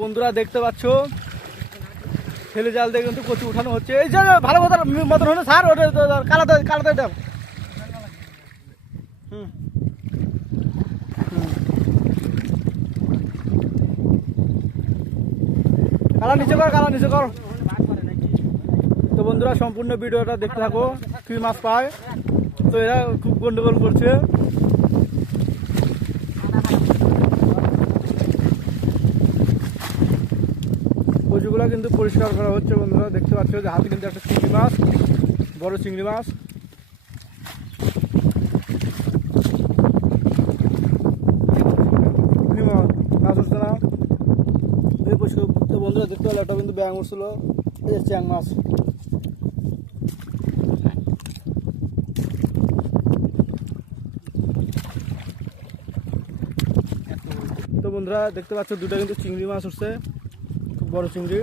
বন্ধুরা দেখতে পাচ্ছ ছেলে জাল দিয়ে কিন্তু কচু উঠানো হচ্ছে। এই যে ভালো মতন হলো স্যার, ওটা কালাতে কালাতে ডাব। কালা নিচে কর, কালা নিচে কর। তো বন্ধুরা সম্পূর্ণ ভিডিওটা দেখতে থাকো, কি মাছ পায়। তো এরা খুব গন্ডগোল করছে। কচুগুলা কিন্তু পরিষ্কার করা হচ্ছে। বন্ধুরা দেখতে পাচ্ছ যে হাতে কিন্তু একটা চিংড়ি মাছ, বড় চিংড়ি মাছ। মাছ উঠছে না, তো বন্ধুরা দেখতে পেলে একটা কিন্তু ব্যাং উঠছিল, এই চ্যাং মাছ। তো বন্ধুরা দেখতে পাচ্ছ দুটো কিন্তু চিংড়ি মাছ উঠছে, খুব বড় চিংড়ি।